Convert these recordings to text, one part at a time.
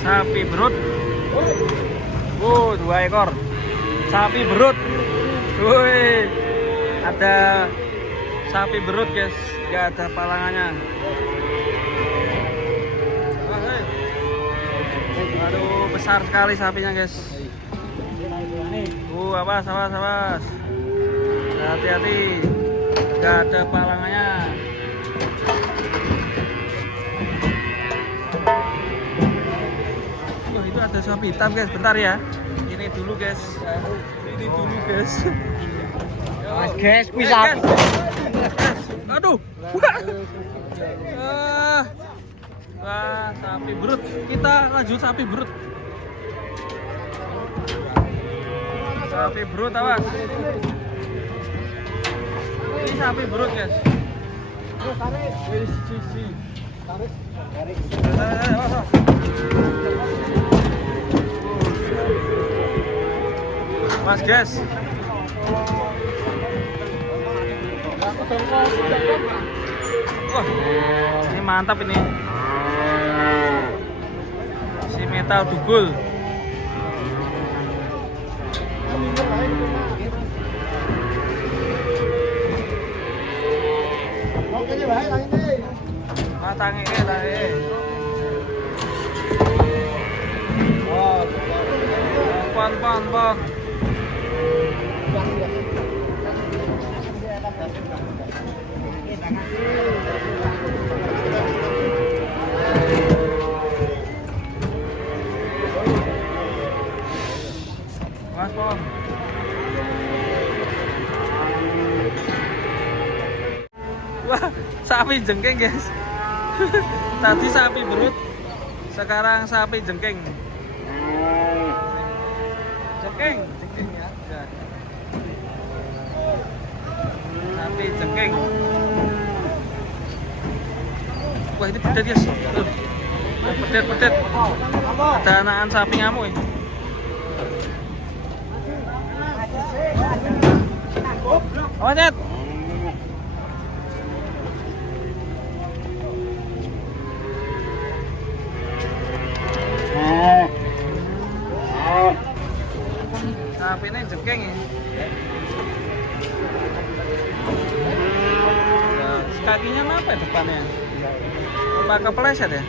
sapi berut. 2 ekor sapi berut. Woi, ada sapi berut guys, nggak ada palangannya. Aduh, besar sekali sapinya guys. Awas, awas, awas. Hati-hati, nggak ada palangannya. Itu ada sapi hitam guys, bentar ya. Ini dulu guys. Ini dulu guys. Guys, bisa. Aduh. Wah, sapi berut. Kita lanjut sapi berut. Sapi berut awas. Ini sapi berut guys. Mas guys. Wah, ini mantap ini. Si metal dugul. Matangnya lah pon. Mas pon. Wah, sapi jengking guys. Tadi sapi berut, sekarang sapi jengking. Jengking ya. Sapi jengking. Wah, ini pedet guys. Pedet. Ada anakan sapi ngamuk ini. Awas, Cet. Sapi ini jengking ya. Kakinya apa depannya? Apa kepleset ya?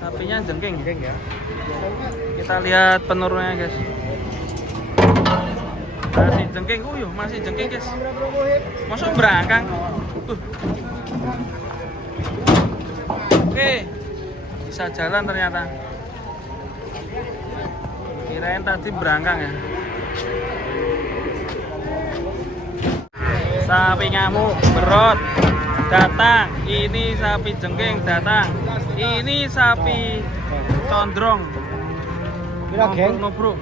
Sapinya jengking ya. Kita lihat penurunnya guys. Masih jengking, masih jengking guys. Masuk berangkang. Oke, bisa jalan ternyata. Kirain tadi berangkang ya. Sapi ngamuk berot datang. Ini sapi jengking datang. Ini sapi condrong. Ngobrol.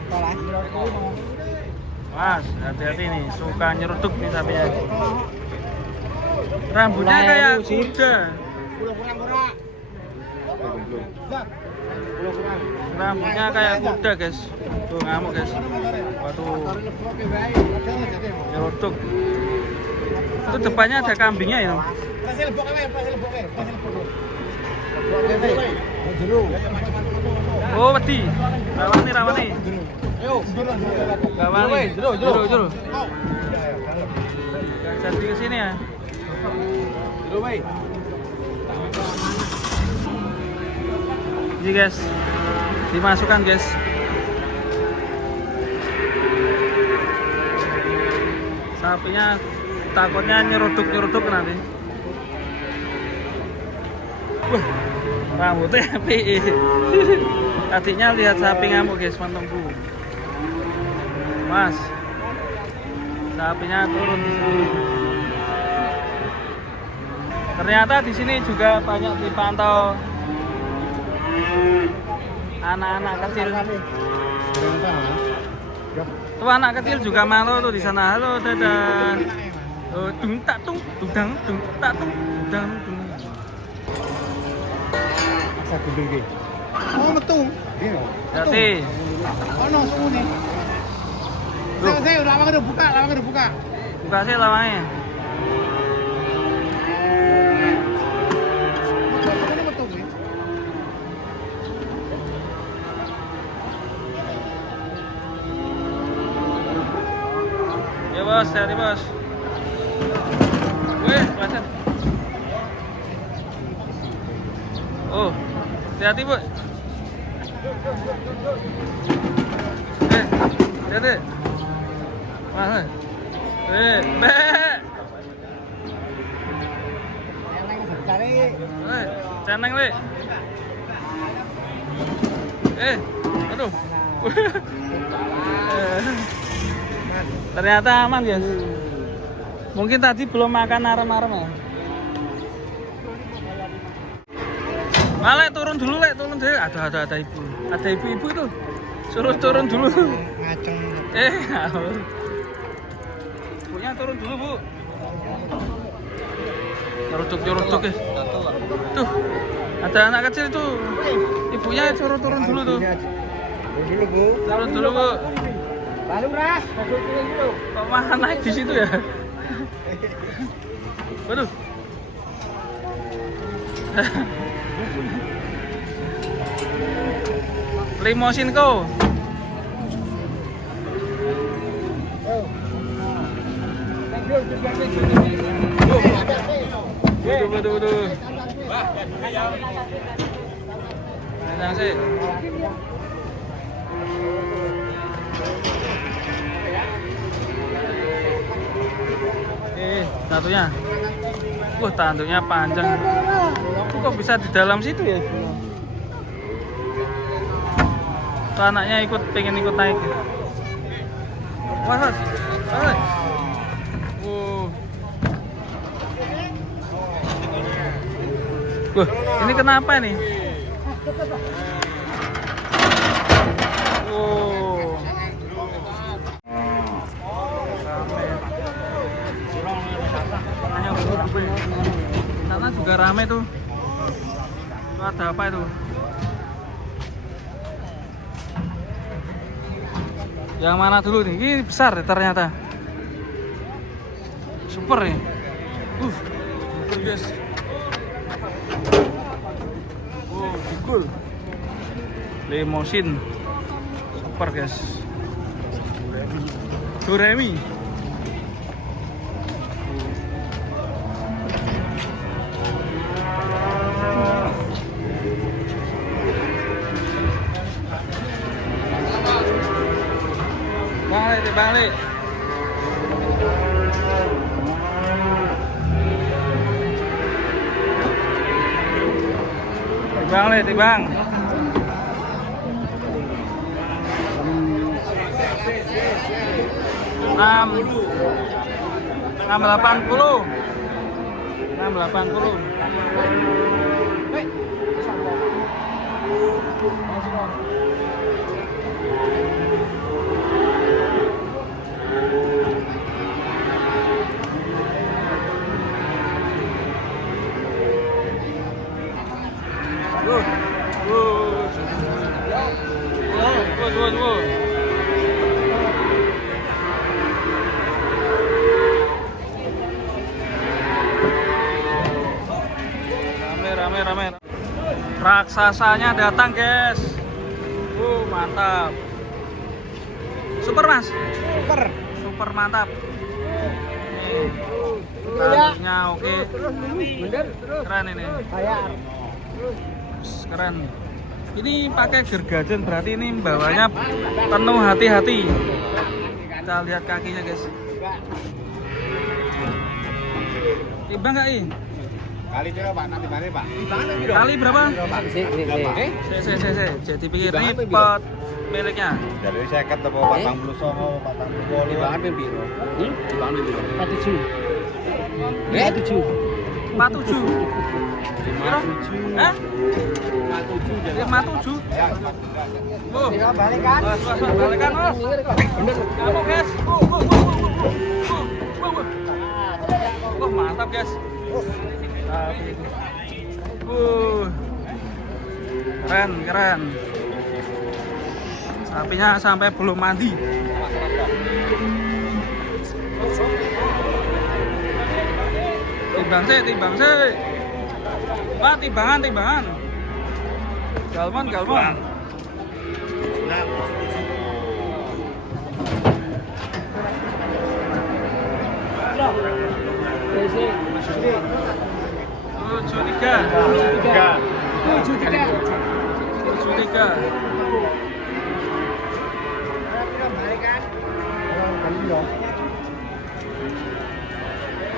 Mas, hati-hati nih, suka nyeruduk nih sapinya. Rambutnya kayak kuda. Rambutnya kayak kuda guys. Tuh ngamuk guys. Waduh, nyeruduk. Itu depannya ada kambingnya ya. Oh, wedi. Rawani. Gawani. Jero. Jadi ke sini ya. Ini guys, dimasukkan guys. Sapinya takutnya nyeruduk nanti. Wah, rambutnya api. Tadinya lihat sapi ngamuk guys, mantengku. Mas, sapinya turun di sini. Ternyata di sini juga banyak dipantau anak-anak kecil. Tuh anak kecil juga malu tuh di sana. Halo, dadah. Dung tak tung, dung tak tung, dung. Apa gundul iki? Oh, metu. Hati. Ono sungune. Saya udah buka. Buka sih lawangnya. Oh, hati-hati bu. Hati-hati. Mana? Be. Ceneng le. Aduh. Ternyata aman guys. Mungkin tadi belum makan arem-arem ya. Malah turun dulu le, turun dulu. Ada ibu. Ada ibu-ibu itu. Suruh turun dulu. Ngaceng. Ibunya turun dulu bu. Nyeruduk ya. Tuh, ada anak kecil tuh. Ibunya suruh turun dulu tuh. Dulu bu. Turun dulu bu. Lalu ras. Kok malah naik di situ ya? Waduh. Limosin kau. Waduh. Tenang sih. Satunya. Tanduknya panjang. Kok bisa di dalam situ ya? Tuh anaknya pengen ikut naik. Wah. Ini kenapa nih? Sana juga rame tuh. Tuh ada apa itu? Yang mana dulu nih? Ini besar ternyata. Super nih. Super guys. Cool. Limosin. Super guys. Doremi. Balik. Bang. 60. Rame. Raksasanya datang guys. Mantap. Super mas. Super mantap. Tanduknya oke. Keren ini. Keren. Ini pakai gergajen berarti ini bawanya penuh hati-hati. Kita lihat kakinya guys. Timbang nggak ini? Kali berapa Pak? Nanti mana Pak? Kali berapa? Jadi pikir ini pot miliknya. Jadi saya ketemu Patang Bulu Songo, Patang Bulu. Timbangan pembiro. Timbangan pembiro. 47. 47. 47. Kira? Hah? 57. Balikan. Balikan, Mas. Kamu, guys. Mantap, guys. Keren. Sapinya sampai belum mandi. Timbang sih. Pak, timbangan. Galman. JIKA. Lucu 3.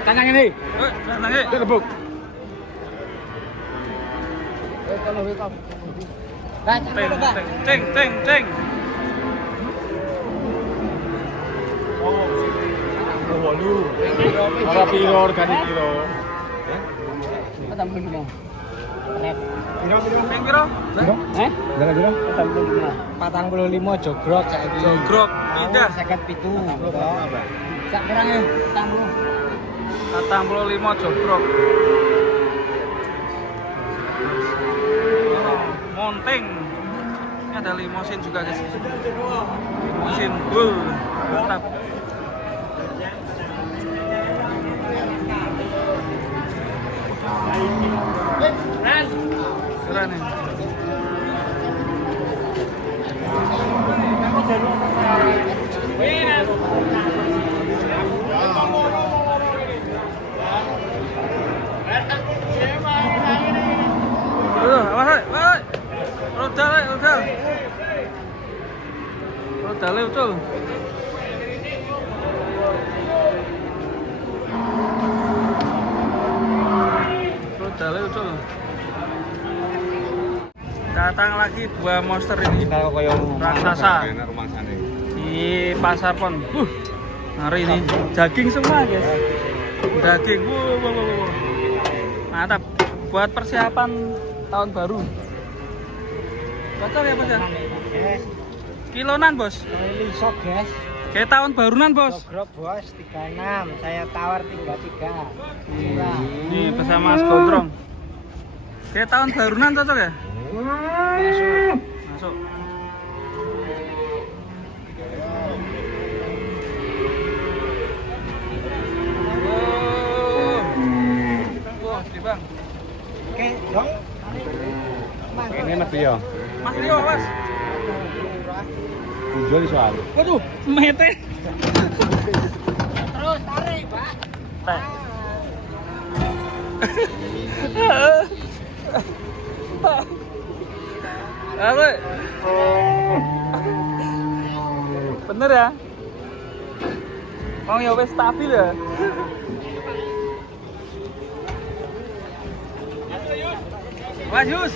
Tanang ini. Tanang ini. Kebuk. Ceng. Ora piro organik piro. Piro? Jalan piro? 45 jogrok saiki. Jogrok pindah 57. Sak kurange 45 jogrok. Monteng. Ini ada limosin juga guys. Limosin bull. Mantap. Keren nih. Awas, rodale ucul. Rodale ucul. Datang lagi dua monster ini. Raksasa di pasar pon. Hari ini daging semua guys. Daging. Wow. Mantap. Buat persiapan tahun baru. Cocok ya bos ya? Kilonan bos. Lisok guys. Kayak tahun barunan bos. Jogrok bos 36, saya tawar 33. Murah. Nih bersama Mas Gondrong. Kayak tahun barunan cocok ya? Masuk. Wah, Bang. Oke, dong. Ini Mas Rio. Mas Rio, Mas. Tujuh di soal. Waduh, mete. Terus tarik, Pak. Teh. Apa? Bener ya? Oh ya wes stabil ya. Mas Yus.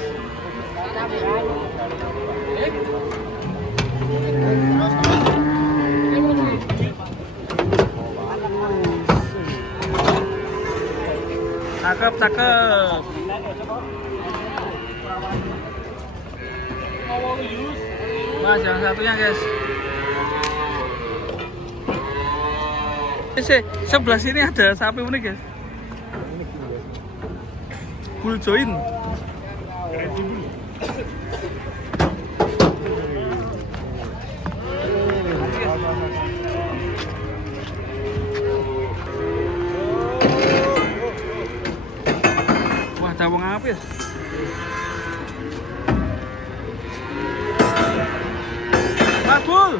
Cakep. Mas yang satunya guys. Sebelah sini ada sapi unik guys. Bull join. Wah, cawang apa ya? Mas Bul.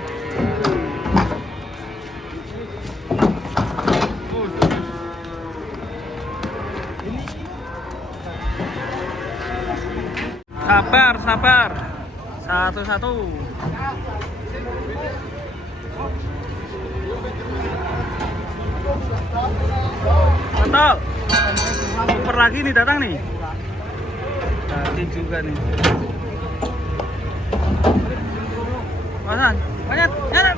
Sabar. Satu-satu. Mantap. Super lagi nih datang nih. Tadi juga nih. Masan, banyak. Banyak.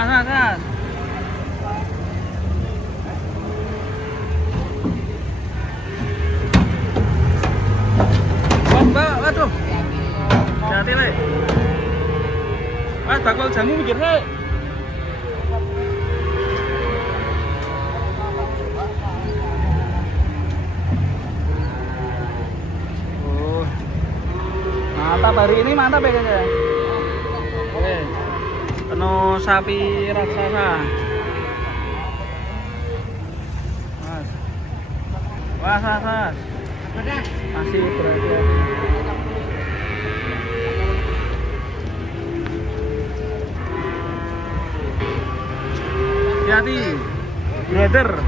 Teman. Mas. Waduh. Hati-hati, Le. Mas, bakul jamu mikir, Le. mantap hari ini, mantap ya guys ya. Oke, penuh sapi raksasa. Mas, wah, masih berhati-hati. Hati-hati, brother.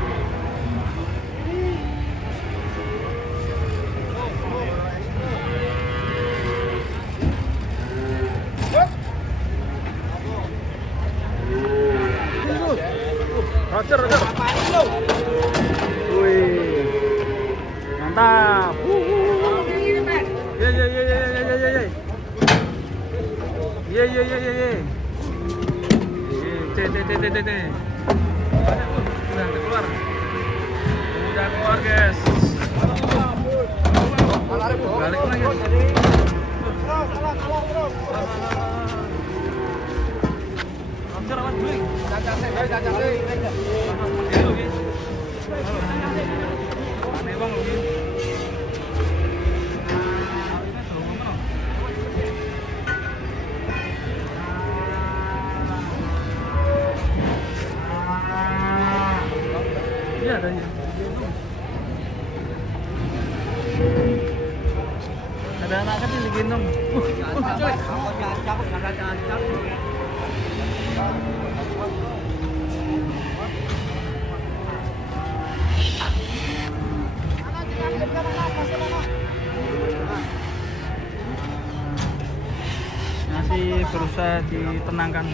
Roger. Wih, mantap. Ye. Udah keluar guys. Balik lagi. Roger awas beli. Aneh bang lagi. Iya ada ya. Ada anak kecil digendong. Masih berusaha ditenangkan.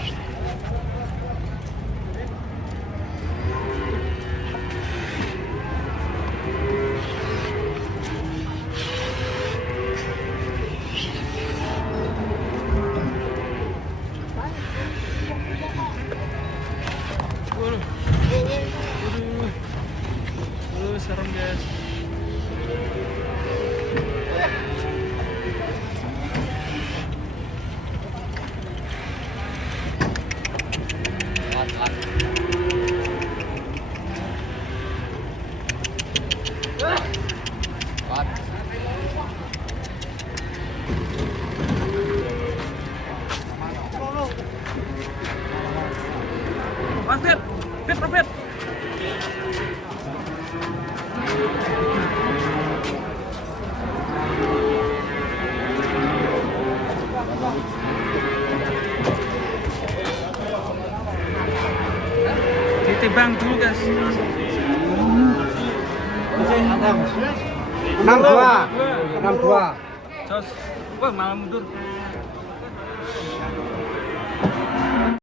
Serem guys. Fit. Ditibang dulu guys. 62. Jos. Wah, malah mundur.